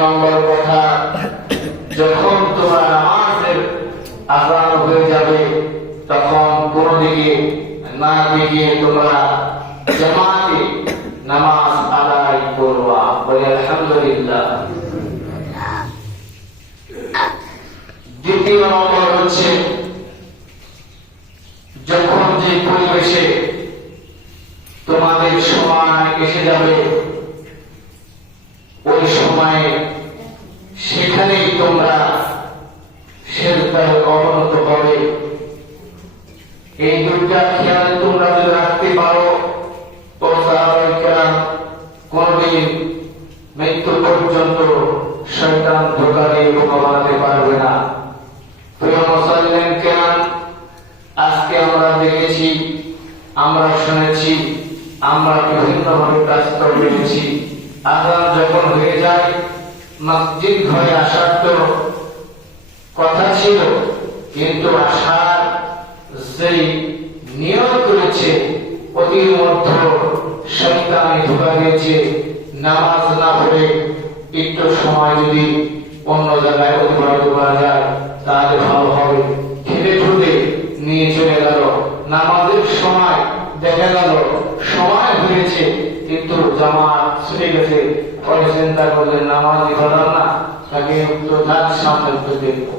নম্বর কথা, যখন তোমরা নামাজের আযান হয়ে যাবে তখন কোন দিকে না দিকে তোমরা জামাতে নামাজ আদায় করবা। বলে আলহামদুলিল্লাহ। দ্বিতীয় নম্বর হচ্ছে, যখন যে পরিবেশে তোমাদের সময় এসে যাবে ওই সময়ে সেখানেই তোমরা সিজদায় অবনত হবে। এই দুইটা খেয়াল তোমরা যদি রাখতে পারো তো সাহাবায়ে কেরাম কোনদিন মৃত্যু পর্যন্ত শয়তান ধোঁকা দিয়ে বোকা বানাতে পারবে না। প্রিয় মুসলিম কেরাম, আজকে আমরা দেখেছি, আমরা শুনেছি, আমরা বিভিন্নভাবে ব্যস্ত হয়েছি। আযান যখন হয়ে যায় মসজিদ ঘরে আসার তো কথা ছিল, কিন্তু আসার যেই নিয়ত করেছে ওদের মধ্যে শয়তান ধোঁকা দিয়েছে। নামাজ না পড়ে একটু সময় যদি অন্য জায়গায় অতিবাহিত করা যায় তাহলে ভালো হবে। খেলে ঠুলে নিয়ে চলে গেল, নামাজের সময় দেখা গেল সময় হয়েছে কিন্তু জামাত ছুটে গেছে। পরে চিন্তা করলেন নামাজই হলাম না, তাকে তো তার সামনে তো দেখবো।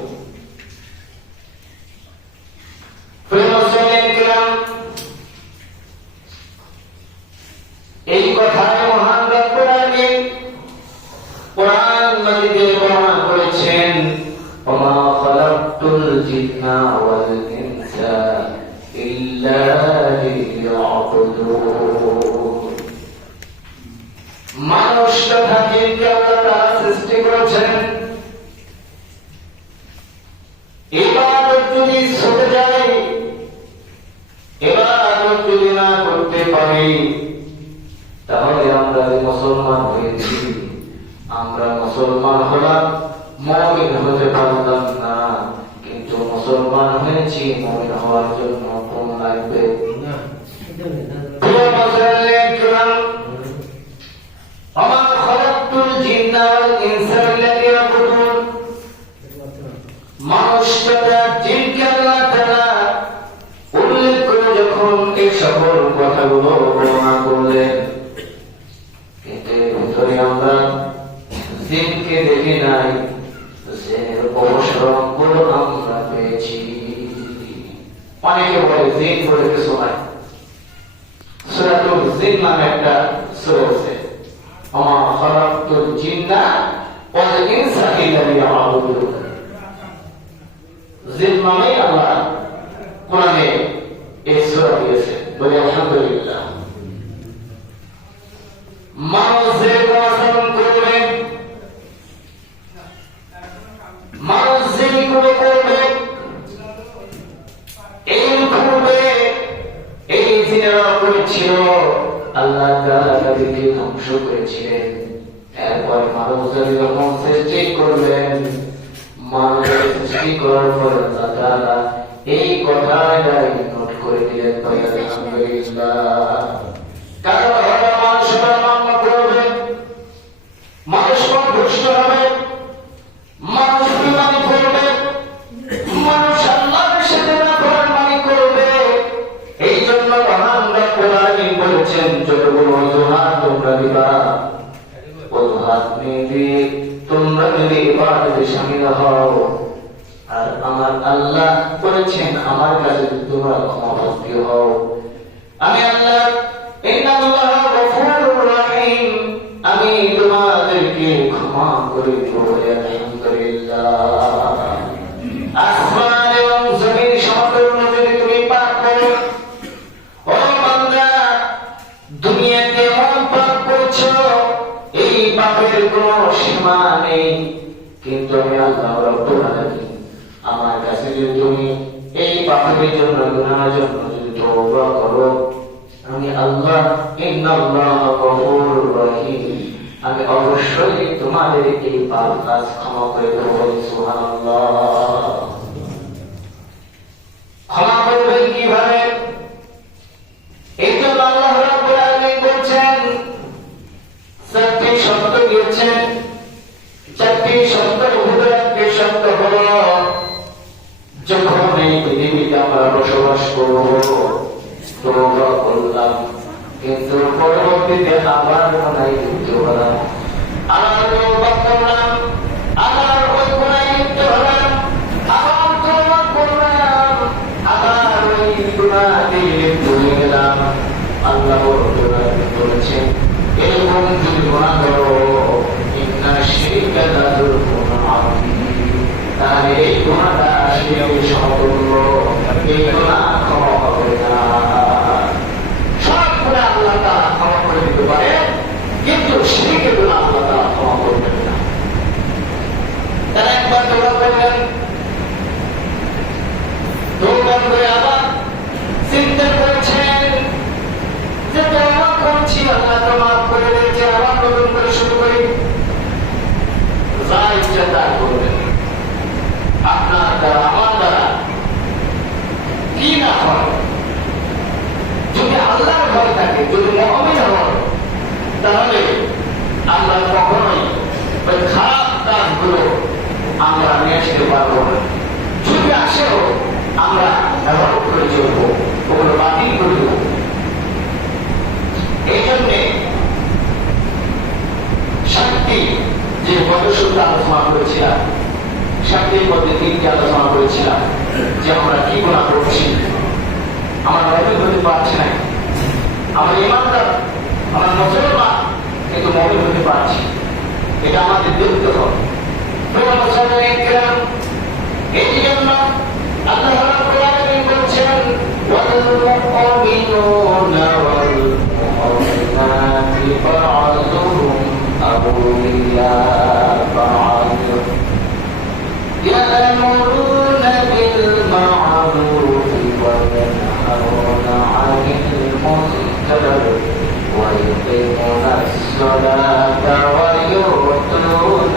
এই কথায় মহান রব্বুল আলামিন কোরআন মাজিদে বর্ণনা করেছেন, ওমা খালাকতুল জিন্না ওয়াল ইনসা ইল্লা লিয়াবুদুন। মানুষ তথা জিনকে আল্লাহ তাআলা সৃষ্টি করেছেন ইবাদত যদি ছুটে যায়, ইবাদত যদি না করতে পারি তাহলে আমরা মুসলমান হয়েছি, আমরা মুসলমান হলাম, মুমিন হতে পারলাম না। কিন্তু মুসলমান হয়েছি, মুমিন হওয়ার জন্য কোন লাগবে? মানুষ তথা জিনকে আল্লাহ তাআলা উল্লেখ করে যখন এই সকল কথাগুলো বর্ণনা করলেন, এতে ভিতরে আমরা জিনকে দেখি নাই, জিনের অবসরগুলো আমরা পেয়েছি। অনেকে বলে জিন বলে কিছু নাই, সূরাতুল জিন নামে একটা সূরা আছে, ওমা খালাকতুল জিন্না ওয়াল ইনসা ইল্লা লিয়াবুদুন। জিন মানে আল্লাহ কোরআনে এই সূরা দিয়েছে। বলে আলহামদুলিল্লাহ। মানুষ যে আচরণ করবে, মানুষ যেগুলো করবে, এই পূর্বে এই জিনেরা করেছিল, আল্লাহ তাআলা তাদেরকে ধ্বংস করেছিলেন। এরপর মানুষ যখন সৃষ্টি করবেন, মানুষ সৃষ্টি করার পর আল্লাহ তাআলা এই কথায় নোট করে দিলেন। আলহামদুলিল্লাহ। কারণ মানুষ মান্য করবে, মানুষ দুষ্ট হবে, মানুষ বিমানি করবে, মানুষ আল্লাহর সাথে নাফরমানি করবে। এই জন্য মহান রব্বুল আলামিন বলেছেন, যতগুলো অজুহাত তোমরা দিবা, অজুহাত দিয়ে তোমরা যদি ইবাদতে শামিল হও, আর আমার আল্লাহ বলেছেন আমার কাছে যদি তোমরা ক্ষমাপ্রার্থী হও, আমি আল্লাহ ইন্নাল্লাহা গফুরুর রহিম, আমি তোমাদেরকে ক্ষমা করে দেব। আলহামদুলিল্লাহ। আসমান এবং জমিন সম্পূর্ণ যদি তুমি পাপ করো, ও বান্দা, দুনিয়াতে এমন পাপ করেছো এই পাপের কোনো সীমা নেই, কিন্তু আমি আল্লাহ রাব্বুল আলামিন আমার কাছে যদি তুমি এই পাপের জন্য, গুনাহের জন্য যদি তওবা করো, আমি আল্লাহ ইন্নাল্লাহা গফুরুর রহিম, আমি অবশ্যই তোমাদের এই পাপ কাজ ক্ষমা করে দেব। সুবহানাল্লাহ। ক্ষমা করবেন কিভাবে? এই জন্য আল্লাহ রাব্বুল আলামিন বলছেন, সত্যি শব্দ দিয়েছেন, পরবর্তীতে আবার কোনায় লিপ্ত হলাম, আবার তওবা করলাম, আবার ওই কোনায় লিপ্ত হলাম, আবার তওবা করলাম, আবার ওই গুনাহে লিপ্ত হয়ে গেলাম। আল্লাহ বলেছেন এরকম যদি গুনাহ করো ইন্না শিরকা লাযুলমুন আযীম, তাহলে এই গুনাহটা শিরকের সমতুল্য, এই গুনাহ ক্ষমা হবে না। সব গুনাহ আল্লাহ তাআলা ক্ষমা করে দিতে পারে, কিন্তু শিরকের গুনাহ আল্লাহ তাআলা ক্ষমা করবেন না। তারা একবার তওবা করলেন, তওবা করে আবার চিন্তা করেছেন যে তওবা করছি, আল্লাহ তো মাফ করে দিয়েছে, আবার নতুন করে শুরু করি। যা ইচ্ছা তাই করবেন, আপনার দ্বারা আমার দ্বারা কি না হয়। যদি আল্লাহর ভয় থাকে, যদি মুমিন হন, তাহলে আল্লাহ কখনোই ওই খারাপ কাজগুলো আমরা নিয়ে আসতে পারবো না। যদি আসেও আমরা ব্যবহার করে চলবো, ওগুলো বাতিল করে দেবো। এই জন্যে শান্তি যে পদসূত্র আলোচনা করেছিলাম, শান্তির মধ্যে তিনটি আলোচনা করেছিলাম যে আমরা কি গুনাহ করছি, আমার মুমিন হতে পারছি না, আমার ইমানদার, আমার মুসলমান, কিন্তু মুমিন হতে পারছি, এটা আমাদের দেখতে হবে। এই জন্য আল্লাহ রাব্বুল আলামিন বলছেন ওয়াল মুমিনুনা ওয়াল মুমিনাতু বা'দুহুম আউলিয়া বা'দ ইয়া'মুরুনা বিল মা'রুফি ওয়া ইয়ানহাউনা 'আনিল মুনকার ওয়া yuqimunas salata wa yu'tuna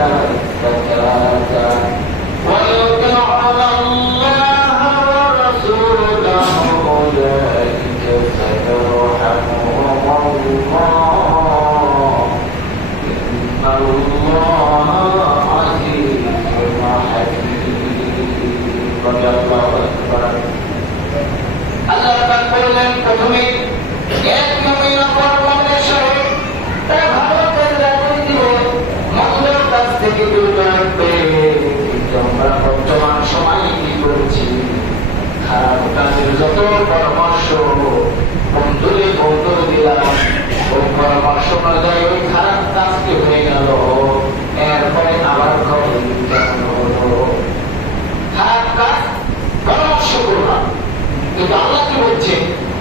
az-zakata wa yuti'una Allaha wa rasulahu ulaika sayarhamuhumullah inna Allaha 'aziizun hakeem। Allahu akbar। আল্লাহ পাক বললেন প্রথমে এক মুমিন অপর মুমিনের সঙ্গে তার ভালো কাজ রাখতে দিবে, মন্দ কাজ থেকে দূরে রাখবে। কিন্তু আমরা বর্তমান সময়ে কি করেছি, খারাপ কাজের যত পরামর্শ বন্ধুরে দিলাম, ওই পরামর্শ অনুযায়ী ওই খারাপ কাজকে হয়ে গেল, এরপরে আবার খবর হলো খারাপ কাজ পরামর্শ করলাম। কিন্তু আল্লাহ কি বলছে,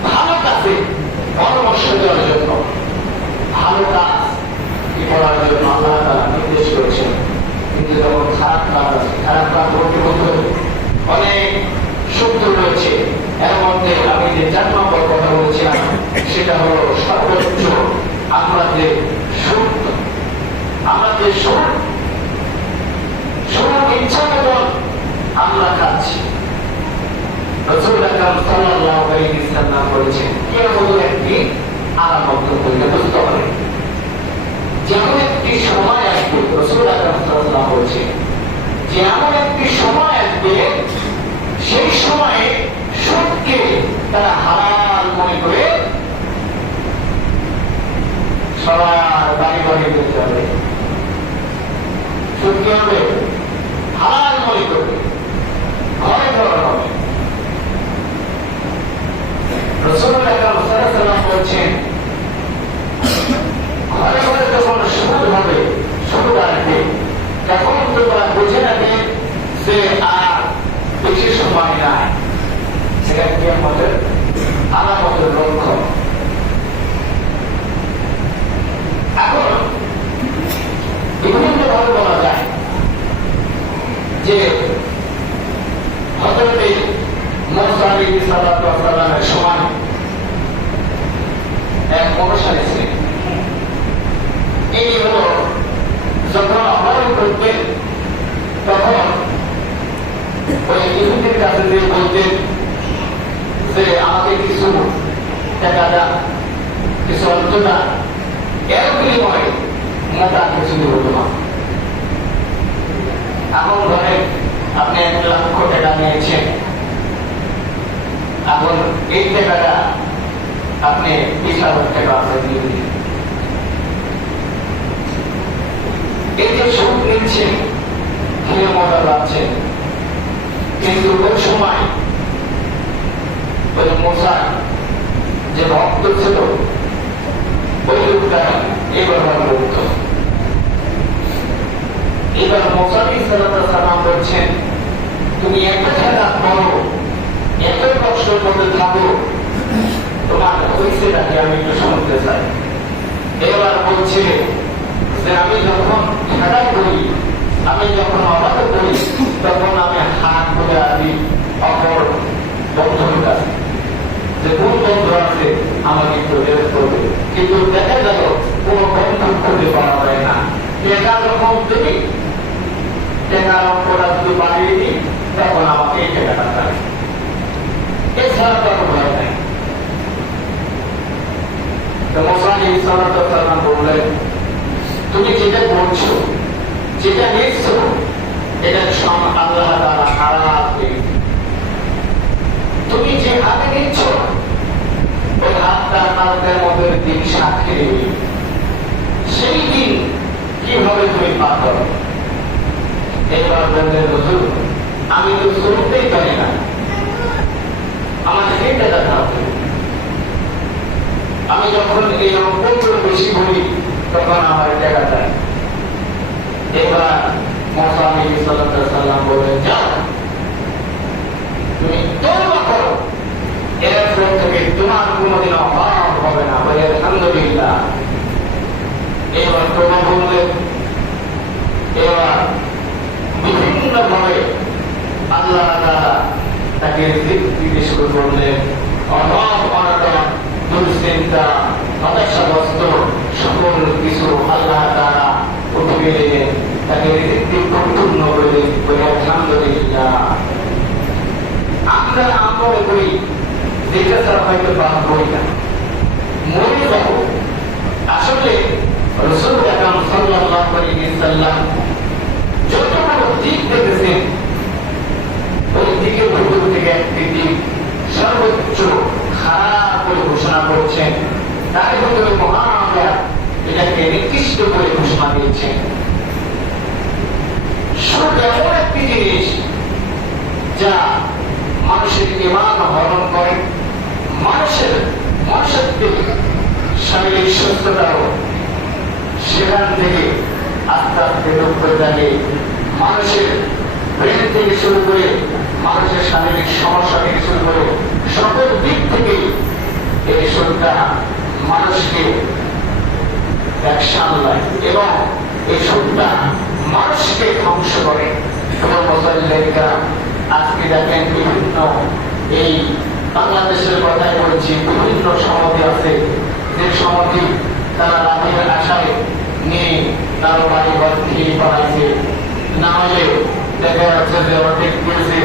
ভালো কাজে পরামর্শ দেওয়ার জন্য, ভালো কাজ কি করার জন্য আল্লাহ তাআলা নির্দেশ করেছেন। কিন্তু যখন খারাপ কাজ আছে, খারাপ কাজ বলতে বলতে অনেক সূত্র রয়েছে। এর মধ্যে আমি যে 4 নম্বর কথা বলছিলাম সেটা হলো সর্বোচ্চ আমরা যে ইচ্ছা মতন আমরা খাচ্ছি। রাসূল আকরাম সাল্লাল্লাহু আলাইহি ওয়াসাল্লাম বলেছেন কিয়ামতের একদিন আলামত হইতে বুঝতে হবে, যেমন একটি সময় আসবে, রাসূল আকরাম সাল্লাল্লাহু বলেছেন যে এমন একটি সময় আসবে, সেই সময়ে সুদকে তারা হালাল মনে করে সবার বাড়ি বাড়ি যেতে হবে। সুদ কি হবে? হালাল মনে করবে, ঘরে ঘরে হবে। রাসূলুল্লাহ সাল্লাল্লাহু আলাইহি ওয়াসাল্লাম বলছেন ঘরে ঘরে যখন সুদ হবে, সুদ আসবে, তখন তোমরা বুঝে নেবে যে আর বেশি সময় নাই, সেটা কিয়ামতের আলামতের লক্ষণ। এখন বিভিন্ন ভাবে বলা যায় যে হযরত মুসা আলাইহিস সালামের সময় এক অনুসারী ছিলেন। এই হলো যখন অপরাধ করতেন তখন ওই ইহুদির কাছে যে বলতেন যে আমাকে কিছু টাকা দান, কিছু অর্থ দান, এর বিনিময়ে মোটা কিছু হতো না। এখন ধরে আপনি 1 লক্ষ টাকা নিয়েছেন, এখন এই টাকাটা আপনি 20,000 টাকা আপনি দিয়ে দিন, এই যে সুখ নিচ্ছেন, খেয়ে মজা পাচ্ছেন, কিন্তু ওই সময় ওই মশা যে ভক্ত ছিল ওই লোকটা এবার মুক্ত। এবার মোসাফি সালাম বলছেন, তুমি একটা খেলা করো, এত কষ্টের মধ্যে থাকো, তোমার হয়েছেটাকে আমি একটু শুনতে চাই। এবার বলছে যে আমি যখন খেলা করি, আমি যখন অবাধ করি, তখন আমি হাত ধরে আসি অপর বন্ধুর কাছে, যে কোন বন্ধু আছে আমাকে একটু হেল্প করবে। কিন্তু দেখা গেল কোন বন্ধু খুঁজে পাওয়া যায় না। টাকা যখন দেবি, টাকার অঙ্কটা যদি বাড়িয়ে দিই, তখন আমাকে এই টাকাটা চাই, এছাড়া তো ভয় নাই। বললেন, তুমি যেটা করছো, যেটা নিচ্ছ, এটা সব আল্লাহ তাআলা খারাপ হয়ে, তুমি যে হাতে নিচ্ছ ওই হাতটা কালকের মধ্যে দিন সাক্ষী দেবে, সেই দিন কিভাবে তুমি পার করো। এবার বললেন, হুজুর আমি তো শুনতেই পারি না, আমার সেটা দেখা হবে। আমি যখন এই অঙ্কগুলো বেশি বলি তখন আমার টাকা চাই। এবার মুহাম্মদ সাল্লাল্লাহু আলাইহি ওয়াসাল্লাম বলেন, যাও তুমি তওবা করো, এরপর থেকে তোমার কোনোদিন অভাব হবে না। বলে আলহামদুলিল্লাহ। এবার তওবা করলেন। এবার বিভিন্ন ভাবে আল্লাহ তাআলা তাকে রিজিক দিতে শুরু করলেন। অভাব অনটন, দুশ্চিন্তা, হতাশাগ্রস্ত সকল কিছু আল্লাহ তাআলা উঠিয়ে দিলেন, তাকে রিজিক দিয়ে পরিপূর্ণ করে দিলেন। বলে আলহামদুলিল্লাহ। আমরা মনে করি যেটা ছাড়া হয়তো বাদ বই না, মরে যাব। আসলে রাসূল আকরাম সাল্লাল্লাহু আলাইহি ওয়াসাল্লাম যতগুলো দিক দেখেছেন, ওই দিকের ভিতর থেকে একটি দিক সর্বোচ্চ খারাপ করে ঘোষণা করছেন। তার ভিতরে মহান আল্লাহ এটাকে নিকৃষ্ট করে ঘোষণা দিয়েছেন। সুখ এমন একটি জিনিস যা মানুষের ঈমান হরণ করে, মানুষের শারীরিক সুস্থতাও সেখান থেকে আস্তে আস্তে লোপ করে থাকে। মানুষের ব্রেন থেকে শুরু করে, মানুষের শারীরিক সমস্যা থেকে শুরু করে সকল দিক থেকে এই সুখটা মানুষকে এক সামলায় এবং এই সুখটা মানুষকে ধ্বংস করে। এবং মুসল্লিরা আজকে দেখেন বিভিন্ন এই বাংলাদেশের কথাই বলছি, বিভিন্ন সমাধি আছে, যে সমাধি তারা লাভের আশায় নিয়ে কারো বাড়ি ঘর খেয়ে বাড়াইছে, না হলে দেখা যাচ্ছে যে অর্ধেক দিয়েছে